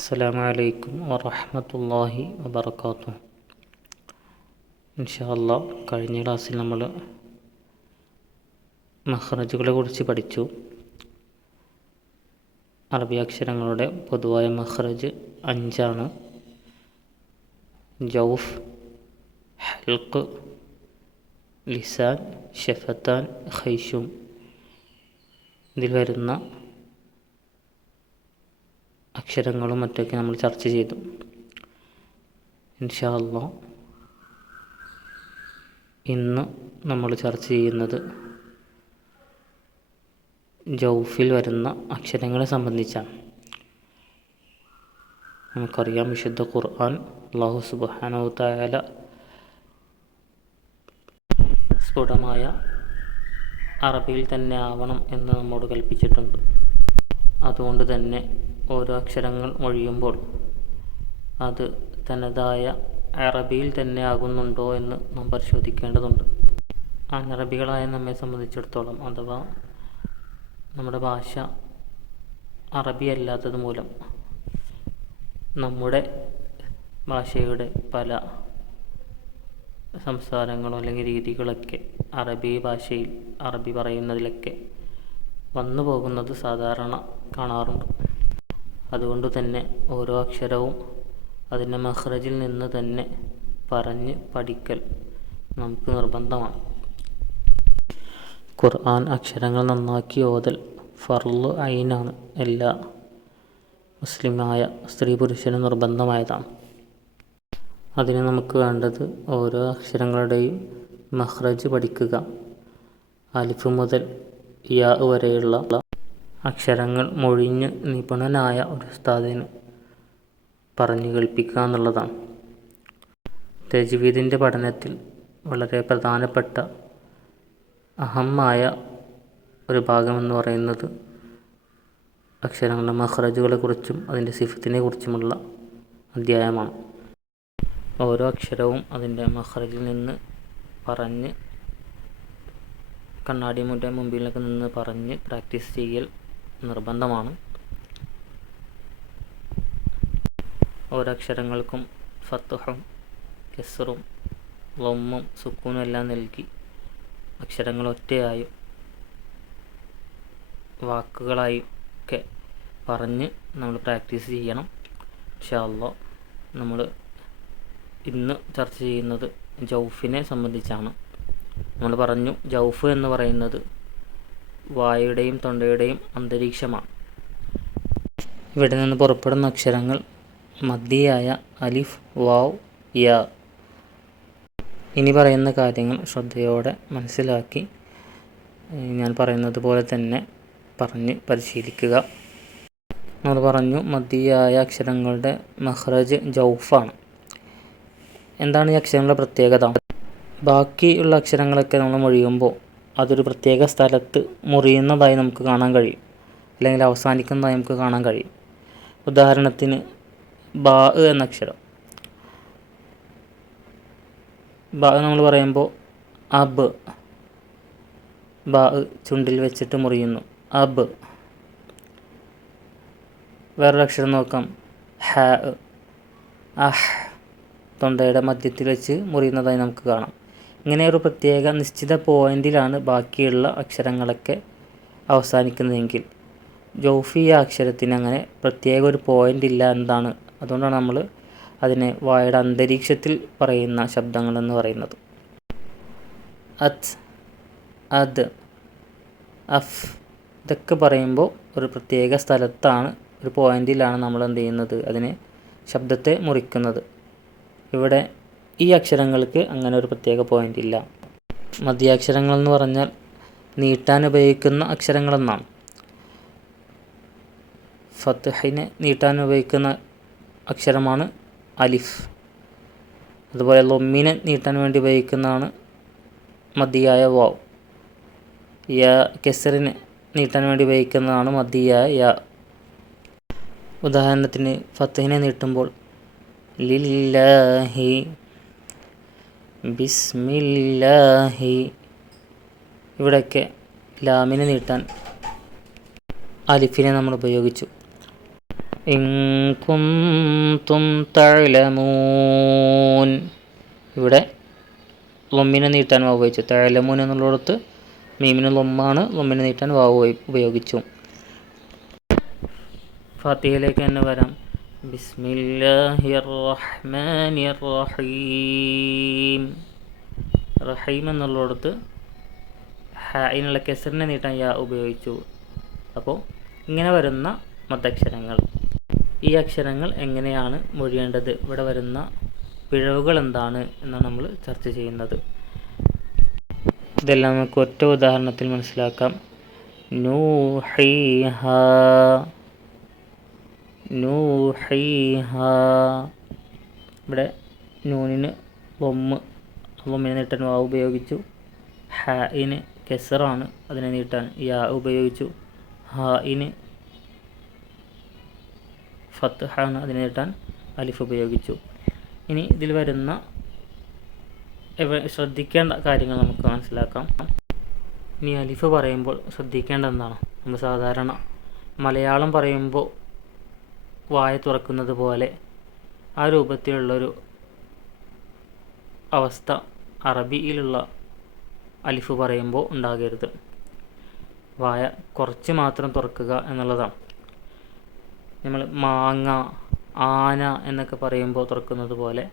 അസ്സലാമു അലൈക്കും വറഹ്മത്തുള്ളാഹി വബറകാതുഹു. ഇൻഷാ അല്ലാഹ് കഴിഞ്ഞ ക്ലാസ്സിൽ നമ്മൾ മഖ്റജുകളെ കുറിച്ച് പഠിച്ചു. അറബി അക്ഷരങ്ങളുടെ പൊതുവായ മഖ്റജ് 5 ജൗഫ്, ഹൽഖ്, ലിസാൻ, ഷഫത്താൻ, ഖൈശൂം. ഇതിൽ വരുന്ന അക്ഷരങ്ങളും മറ്റൊക്കെ നമ്മൾ ചർച്ച ചെയ്തു. ഇൻഷാ അല്ലാഹ് ഇന്ന് നമ്മൾ ചർച്ച ചെയ്യുന്നത് ജൗഫിൽ വരുന്ന അക്ഷരങ്ങളെ സംബന്ധിച്ചാണ്. നമുക്കറിയാം, വിശുദ്ധ ഖുർആൻ അല്ലാഹു സുബ്ഹാനഹു വ തആല സ്ഫുടമായ അറബിയിൽ തന്നെ ആവണം എന്ന് നമ്മോട് കൽപ്പിച്ചിട്ടുണ്ട്. അതുകൊണ്ട് തന്നെ ഓരോ അക്ഷരങ്ങൾ മൊഴിയുമ്പോൾ അത് തനതായ അറബിയിൽ തന്നെ ആകുന്നുണ്ടോ എന്ന് നാം പരിശോധിക്കേണ്ടതുണ്ട്. അനറബികളായ നമ്മെ സംബന്ധിച്ചിടത്തോളം, അഥവാ നമ്മുടെ ഭാഷ അറബി അല്ലാത്തത് മൂലം നമ്മുടെ ഭാഷയുടെ പല സംസാരങ്ങളോ അല്ലെങ്കിൽ രീതികളൊക്കെ അറബി ഭാഷയിൽ അറബി പറയുന്നതിലൊക്കെ വന്നു പോകുന്നത് സാധാരണ കാണാറുണ്ട്. അതുകൊണ്ട് തന്നെ ഓരോ അക്ഷരവും അതിൻ്റെ മഖ്റജിൽ നിന്ന് തന്നെ പറഞ്ഞ് പഠിക്കൽ നമുക്ക് നിർബന്ധമാണ്. ഖുർആൻ അക്ഷരങ്ങൾ നന്നാക്കി ഓതൽ ഫർള് ഐനാണ്. എല്ലാ മുസ്ലിമായ സ്ത്രീ പുരുഷനും നിർബന്ധമായതാണ്. അതിന് നമുക്ക് വേണ്ടത് ഓരോ അക്ഷരങ്ങളുടെയും മഖ്റജ് പഠിക്കുക. അലിഫ് മുതൽ യാ വരെയുള്ള അക്ഷരങ്ങൾ മൊഴിഞ്ഞ് നിപുണനായ ഒരു ഉസ്താദിന് പറഞ്ഞു കേൾപ്പിക്കുക എന്നുള്ളതാണ്. തജ്വീദിൻ്റെ പഠനത്തിൽ വളരെ പ്രധാനപ്പെട്ട അഹമ്മായ ഒരു ഭാഗമെന്ന് പറയുന്നത് അക്ഷരങ്ങളുടെ മഖ്റജുകളെക്കുറിച്ചും അതിൻ്റെ സിഫത്തിനെ കുറിച്ചുമുള്ള അധ്യായമാണ്. ഓരോ അക്ഷരവും അതിൻ്റെ മഖ്റജിൽ നിന്ന് പറഞ്ഞ് കണ്ണാടിയുടെ മുമ്പിലൊക്കെ നിന്ന് പറഞ്ഞ് പ്രാക്ടീസ് ചെയ്യൽ നിർബന്ധമാണ്. ഓരോ അക്ഷരങ്ങൾക്കും ഫത്ഹും കസ്റും ലമ്മും സുക്കൂനും എല്ലാം നൽകി അക്ഷരങ്ങൾ ഒറ്റയായും വാക്കുകളായും ഒക്കെ പറഞ്ഞ് നമ്മൾ പ്രാക്ടീസ് ചെയ്യണം. ഇൻഷാ അല്ലാഹ് നമ്മൾ ഇന്ന് ചർച്ച ചെയ്യുന്നത് ജൗഫിനെ സംബന്ധിച്ചാണ്. നമ്മൾ പറഞ്ഞു, ജൗഫ് എന്ന് പറയുന്നത് വായുടെയും തൊണ്ടയുടെയും അന്തരീക്ഷമാണ്. ഇവിടെ നിന്ന് പുറപ്പെടുന്ന അക്ഷരങ്ങൾ മദ്ദിയായ അലിഫ്, വാവ്, യാ. ഇനി പറയുന്ന കാര്യങ്ങൾ ശ്രദ്ധയോടെ മനസ്സിലാക്കി ഞാൻ പറയുന്നത് പോലെ തന്നെ പറഞ്ഞ് പരിശീലിക്കുക. നമ്മൾ പറഞ്ഞു, മദ്ദിയായ അക്ഷരങ്ങളുടെ മഖ്റജ് ജൗഫാണ്. എന്താണ് ഈ അക്ഷരങ്ങളുടെ പ്രത്യേകത? ബാക്കിയുള്ള അക്ഷരങ്ങളൊക്കെ നമ്മൾ മൊഴിയുമ്പോൾ അതൊരു പ്രത്യേക സ്ഥലത്ത് മുറിയുന്നതായി നമുക്ക് കാണാൻ കഴിയും, അല്ലെങ്കിൽ അവസാനിക്കുന്നതായി നമുക്ക് കാണാൻ കഴിയും. ഉദാഹരണത്തിന് ബാ എന്ന അക്ഷരം, ബാ നമ്മൾ പറയുമ്പോൾ അബ്, ബാ ചുണ്ടിൽ വെച്ചിട്ട് മുറിയുന്നു, അബ്. വേറൊരു അക്ഷരം നോക്കാം, ഹ, അഹ്, തൊണ്ടയുടെ മധ്യത്തിൽ വെച്ച് മുറിയുന്നതായി നമുക്ക് കാണാം. ഇങ്ങനെ ഒരു പ്രത്യേക നിശ്ചിത പോയിന്റിലാണ് ബാക്കിയുള്ള അക്ഷരങ്ങളൊക്കെ അവസാനിക്കുന്നതെങ്കിൽ ജൗഫിയ അക്ഷരത്തിന് അങ്ങനെ പ്രത്യേക ഒരു പോയിന്റ് ഇല്ല എന്നതാണ്. അതുകൊണ്ടാണ് നമ്മൾ അതിനെ വായുടെ അന്തരീക്ഷത്തിൽ പറയുന്ന ശബ്ദങ്ങളെന്ന് പറയുന്നത്. അത്, അത്, അഫ്, ഇതൊക്കെ പറയുമ്പോൾ ഒരു പ്രത്യേക സ്ഥലത്താണ്, ഒരു പോയിന്റിലാണ് നമ്മൾ എന്ത് ചെയ്യുന്നത്, അതിനെ ശബ്ദത്തെ മുറിക്കുന്നത്. ഇവിടെ ഈ അക്ഷരങ്ങൾക്ക് അങ്ങനെ ഒരു പ്രത്യേക പോയിന്റ് ഇല്ല. മദ്യാക്ഷരങ്ങളെന്ന് പറഞ്ഞാൽ നീട്ടാൻ ഉപയോഗിക്കുന്ന അക്ഷരങ്ങളെന്നാണ്. ഫത്ഹിനെ നീട്ടാൻ ഉപയോഗിക്കുന്ന അക്ഷരമാണ് അലിഫ്. അതുപോലെ ലൊമ്മിനെ നീട്ടാൻ വേണ്ടി ഉപയോഗിക്കുന്നതാണ് മദ്ദിയായ വാവ്. യാ, കെസറിനെ നീട്ടാൻ വേണ്ടി ഉപയോഗിക്കുന്നതാണ് മദ്ദിയായ യാ. ഉദാഹരണത്തിന് ഫത്ഹിനെ നീട്ടുമ്പോൾ ലില്ലാഹി, ബിസ്മില്ലാഹി. ഇവിടെയൊക്കെ ലാമിനെ നീട്ടാൻ അലിഫിനെ നമ്മൾ ഉപയോഗിച്ചു. ഇൻ കുന്തും തഅലമൂൻ. ഇവിടെ ലൊമ്മിനെ നീട്ടാൻ വാവ് ഉപയോഗിച്ചു. തഅലമൂൻ എന്നുള്ളിടത്ത് മീമിന് ലൊമ്മാണ്, ലൊമ്മിനെ നീട്ടാൻ വാവ് ഉപയോഗിച്ചു. ഫാത്തിഹയിലേക്ക് തന്നെ വരാം. ബിസ്മില്ലാഹിർ റഹ്മാനിർ റഹീം. റഹീം എന്നുള്ളിടത്ത് ഹായിനുള്ള കെസറിനെ നീട്ടാൻ യാ ഉപയോഗിച്ചു. അപ്പോൾ ഇങ്ങനെ വരുന്ന മദ്ദക്ഷരങ്ങൾ, ഈ അക്ഷരങ്ങൾ എങ്ങനെയാണ് മൊഴിയേണ്ടത്, ഇവിടെ വരുന്ന പിഴവുകൾ എന്താണ് എന്നാണ് നമ്മൾ ചർച്ച ചെയ്യുന്നത്. ഇതെല്ലാം നമുക്ക് ഒറ്റ ഉദാഹരണത്തിൽ മനസ്സിലാക്കാം. നൂഹീഹ, നൂഹീഹ. ഇവിടെ നൂനിന് ലൊമ്മിനെ നീട്ടാൻ വാവ് ഉപയോഗിച്ചു. ഹായിന് കെസറാണ്, അതിനെ നീട്ടാൻ യാ ഉപയോഗിച്ചു. ഹായിന് ഫത്ഹാണ്, അതിനെ നീട്ടാൻ അലിഫ് ഉപയോഗിച്ചു. ഇനി ഇതിൽ വരുന്ന ശ്രദ്ധിക്കേണ്ട കാര്യങ്ങൾ നമുക്ക് മനസ്സിലാക്കാം. ഇനി അലിഫ് പറയുമ്പോൾ ശ്രദ്ധിക്കേണ്ട എന്താണ്? നമ്മൾ സാധാരണ മലയാളം പറയുമ്പോൾ വായ തുറക്കുന്നത് പോലെ ആ രൂപത്തിലുള്ളൊരു അവസ്ഥ അറബിയിലുള്ള അലിഫ് പറയുമ്പോൾ ഉണ്ടാകരുത്. വായ കുറച്ച് മാത്രം തുറക്കുക എന്നുള്ളതാണ്. നമ്മൾ മാങ്ങ, ആന എന്നൊക്കെ പറയുമ്പോൾ തുറക്കുന്നത് പോലെ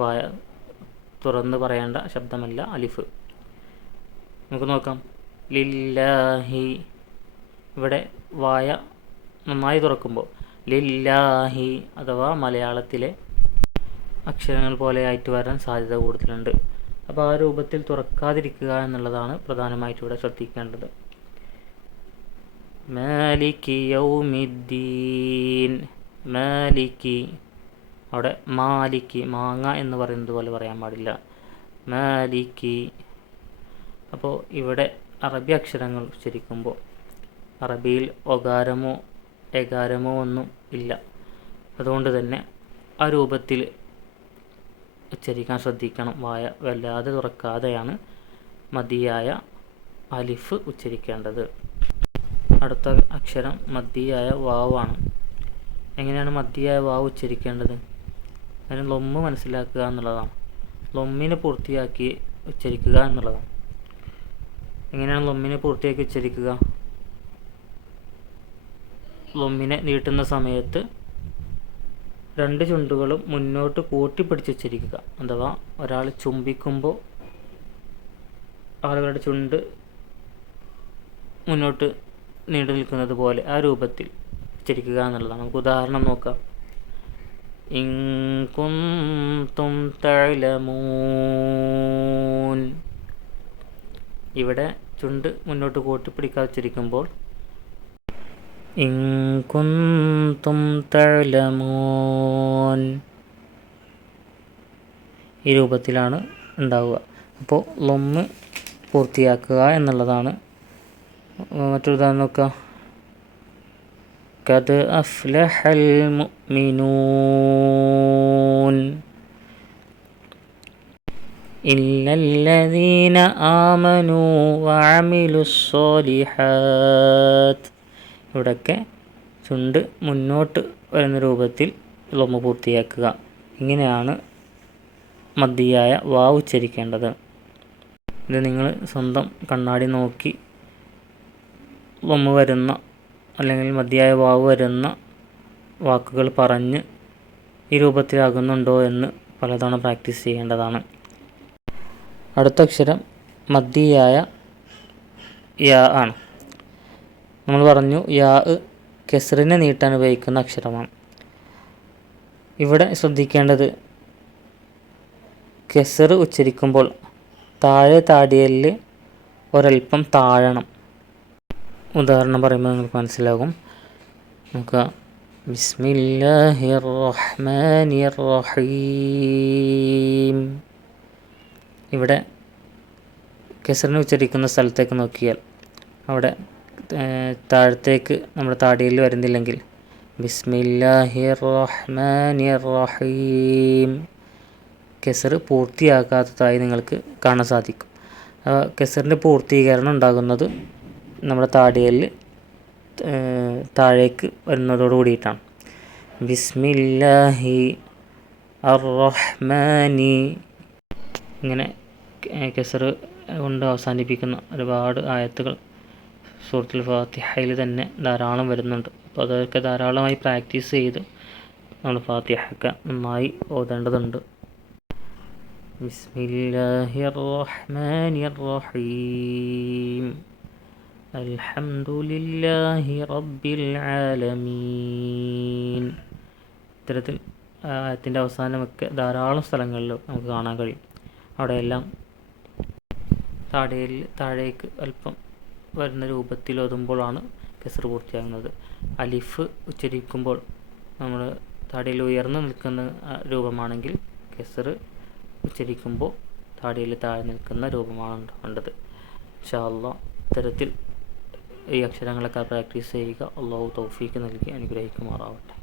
വായ തുറന്ന് പറയേണ്ട ശബ്ദമല്ല അലിഫ്. നമുക്ക് നോക്കാം. ലില്ലാഹി, ഇവിടെ വായ നന്നായി തുറക്കുമ്പോൾ ലില്ലാഹി അഥവാ മലയാളത്തിലെ അക്ഷരങ്ങൾ പോലെ ആയിട്ട് വരാൻ സാധ്യത കൂടുതലുണ്ട്. അപ്പോൾ ആ രൂപത്തിൽ തുറക്കാതിരിക്കുക എന്നുള്ളതാണ് പ്രധാനമായിട്ട് ഇവിടെ ശ്രദ്ധിക്കേണ്ടത്. മാലികി യൗമിദ്ദീൻ, മാലികി, അവിടെ മാലിക്കി, മാങ്ങ എന്ന് പറയുന്നത് പോലെ പറയാൻ പാടില്ല. മാലിക്കി. അപ്പോൾ ഇവിടെ അറബി അക്ഷരങ്ങൾ ഉച്ചരിക്കുമ്പോൾ അറബിയിൽ ഒകാരമോ എകാരമോ ഒന്നും ഇല്ല. അതുകൊണ്ട് തന്നെ ആ രൂപത്തിൽ ഉച്ചരിക്കാൻ ശ്രദ്ധിക്കണം. വായ വല്ലാതെ തുറക്കാതെയാണ് മദിയായ അലിഫ് ഉച്ചരിക്കേണ്ടത്. അടുത്ത അക്ഷരം മദിയായ വാവാണ്. എങ്ങനെയാണ് മദിയായ വാവ് ഉച്ചരിക്കേണ്ടത്? അതിന് ലൊമ്മ് മനസ്സിലാക്കുക എന്നുള്ളതാണ്. ലൊമ്മിനെ പൂർത്തിയാക്കി ഉച്ചരിക്കുക എന്നുള്ളതാണ്. എങ്ങനെയാണ് ലൊമ്മിനെ പൂർത്തിയാക്കി ഉച്ചരിക്കുക? ലൊമ്മിനെ നീട്ടുന്ന സമയത്ത് രണ്ട് ചുണ്ടുകളും മുന്നോട്ട് കൂട്ടിപ്പിടിച്ച് ഉച്ചരിക്കുക. അഥവാ ഒരാൾ ചുംബിക്കുമ്പോൾ ആളുകളുടെ ചുണ്ട് മുന്നോട്ട് നീണ്ടു നിൽക്കുന്നത് പോലെ ആ രൂപത്തിൽ ഉച്ചരിക്കുക എന്നുള്ളതാണ്. നമുക്ക് ഉദാഹരണം നോക്കാം. ഇൻ കുന്തും തഅലമൂൻ. ഇവിടെ ചുണ്ട് മുന്നോട്ട് കൂട്ടിപ്പിടിക്കാതെ ഉച്ചരിക്കുമ്പോൾ ഇൻ കുന്തും തഅലമൂൻ ഈ രൂപത്തിലാണ് ഉണ്ടാവുക. അപ്പോൾ ലൊമ്മ് പൂർത്തിയാക്കുക എന്നുള്ളതാണ്. മറ്റൊരു ഉദാഹരണം നോക്കുക. ഖദ് അഫ്ലഹൽ മുഅ്മിനൂൻ ഇല്ലല്ലദീന ആമനൂ വഅമിലുസ്സോലിഹാത്ത്. ഇവിടെയൊക്കെ ചുണ്ട് മുന്നോട്ട് വരുന്ന രൂപത്തിൽ ലൊമ്മ പൂർത്തിയാക്കുക. ഇങ്ങനെയാണ് മദ്ദിയായ വാവ് ഉച്ചരിക്കേണ്ടത്. ഇത് നിങ്ങൾ സ്വന്തം കണ്ണാടി നോക്കി ലൊമ്മ വരുന്ന അല്ലെങ്കിൽ മദ്ദിയായ വാവ് വരുന്ന വാക്കുകൾ പറഞ്ഞ് ഈ രൂപത്തിലാകുന്നുണ്ടോ എന്ന് പലതവണ പ്രാക്ടീസ് ചെയ്യേണ്ടതാണ്. അടുത്ത അക്ഷരം മദ്ദിയായ യാ ആണ്. നമ്മൾ പറഞ്ഞു യാ കെസ്റിനെ നീട്ടാൻ ഉപയോഗിക്കുന്ന അക്ഷരമാണ്. ഇവിടെ ശ്രദ്ധിക്കേണ്ടത് കെസർ ഉച്ചരിക്കുമ്പോൾ താഴെ താടിയലിൽ ഒരൽപ്പം താഴണം. ഉദാഹരണം പറയുമ്പോൾ നിങ്ങൾക്ക് മനസ്സിലാകും. നമുക്ക് ബിസ്മില്ലാഹിർ റഹ്മാനിർ റഹീം. ഇവിടെ കെസറിനെ ഉച്ചരിക്കുന്ന സ്ഥലത്തേക്ക് നോക്കിയാൽ അവിടെ താഴത്തേക്ക് നമ്മുടെ താടിയിൽ വരുന്നില്ലെങ്കിൽ ബിസ്മില്ലാഹിർ റഹ്മാനിർ റഹീം കെസർ പൂർത്തിയാക്കാത്തതായി നിങ്ങൾക്ക് കാണാൻ സാധിക്കും. കെസറിൻ്റെ പൂർത്തീകരണം ഉണ്ടാകുന്നത് നമ്മുടെ താടിയിൽ താഴേക്ക് വരുന്നതോട് കൂടിയിട്ടാണ്. ബിസ്മില്ലാഹി അർ-റഹ്മാനി. ഇങ്ങനെ കെസർ കൊണ്ട് അവസാനിപ്പിക്കുന്ന ഒരുപാട് ആയത്തുകൾ സൂറത്തുൽ ഫാത്തിഹയിൽ തന്നെ ധാരാളം വരുന്നുണ്ട്. അപ്പോൾ അതൊക്കെ ധാരാളമായി പ്രാക്ടീസ് ചെയ്ത് നമ്മൾ ഫാത്തിഹയൊക്കെ നന്നായി ഓതേണ്ടതുണ്ട്. ബിസ്മില്ലാഹിർ റഹ്മാനിർ റഹീം അൽഹംദുലില്ലാഹി റബ്ബിൽ ആലമീൻ. ഇത്തരത്തിൽ ആയത്തിൻ്റെ അവസാനമൊക്കെ ധാരാളം സ്ഥലങ്ങളിൽ നമുക്ക് കാണാൻ കഴിയും. അവിടെയെല്ലാം താഴേക്ക് അല്പം വരുന്ന രൂപത്തിൽ ഓതുമ്പോഴാണ് കെസർ പൂർത്തിയാകുന്നത്. അലിഫ് ഉച്ചരിക്കുമ്പോൾ നമ്മൾ താടിയിൽ ഉയർന്നു നിൽക്കുന്ന രൂപമാണെങ്കിൽ കെസർ ഉച്ചരിക്കുമ്പോൾ താടിയിൽ താഴെ നിൽക്കുന്ന രൂപമാണ് ഉണ്ടാവേണ്ടത്. ഇൻഷാ അല്ലാഹ് ഇത്തരത്തിൽ ഈ അക്ഷരങ്ങളൊക്കെ പ്രാക്ടീസ് ചെയ്യുക. അള്ളാഹു തൗഫീക്ക് നൽകി അനുഗ്രഹിക്കുമാറാവട്ടെ.